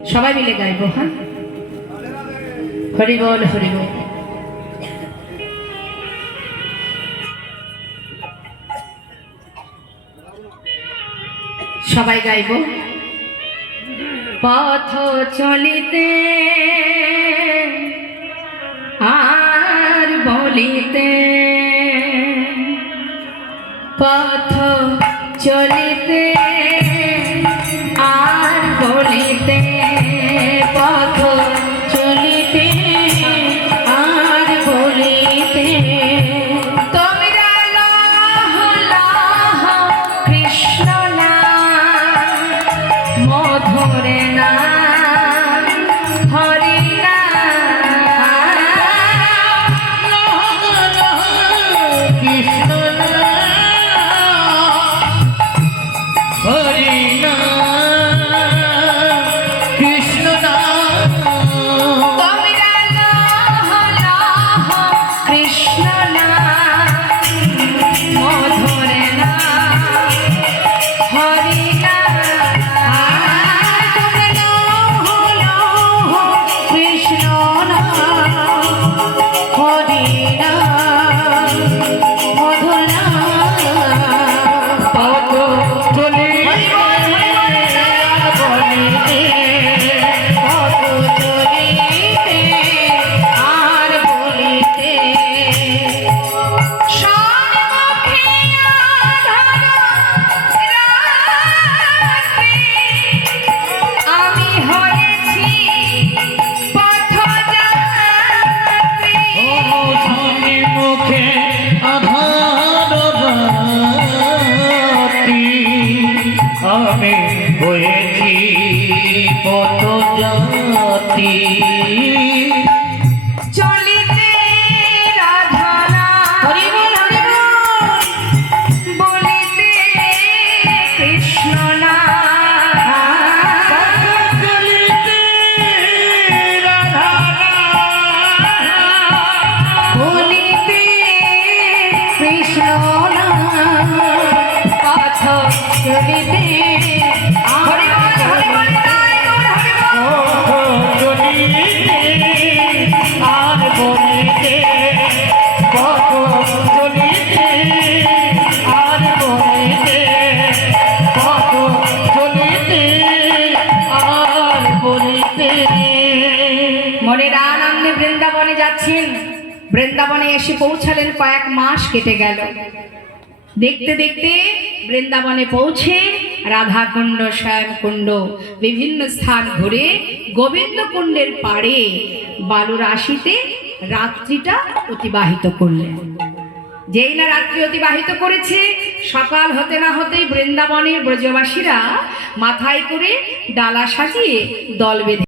সবাই মিলে গাইব। হ্যাঁ, হরি বল হরি বল। সবাই গাইব। পথ চলিতে আর বলিতে, পথ চলিতে আর বলিতে, পথ চলিতে আর বলিতে, তোমরা লহ লহ কৃষ্ণ নাম, মধুর নাম হরি নাম, লহ লহ কৃষ্ণ হরি নাম কৃষ্ণ নাম, তোমরা লহ লহ কৃষ্ণ নাম, মধুর নাম হরি নাম, তোমরা লহ লহ কৃষ্ণ নাম হরি নাম মধুর নাম, পথ চলিতে আর বলিতে, সন্মুখে আঁধার রাত্রি, আমি হয়েছি পথযাত্রী, মুখে আধার রাত্রি, আমি হয়েছি পথযাত্রী, চলিতে রাধা নাম, হরি বল হরি বল, বলিতে কৃষ্ণ নাম, চলিতে রাধা বলিতে কৃষ্ণ নাম, পথ চলিতে হরি বল হরি বল, হরি বল চলিতে আর বলিতে, পথ চলিতে আর বলিতে, পথ চলিতে আর বলিতে। মনের আনন্দে বৃন্দাবনে যাচ্ছেন। বৃন্দাবনে এসে পৌঁছালেন, কয়েক মাস কেটে গেল। দেখতে দেখতে বৃন্দাবনে পৌঁছে রাধাকুণ্ড, শ্যামকুণ্ড বিভিন্ন স্থান ঘুরে গোবিন্দ কুণ্ডের পাড়ে বালুরাশিতে রাত্রিটা অতিবাহিত করলেন। যেই না রাত্রি অতিবাহিত করেছে, সকাল হতে না হতেই বৃন্দাবনের ব্রজবাসীরা মাথায় করে ডালা সাজিয়ে দল বেঁধে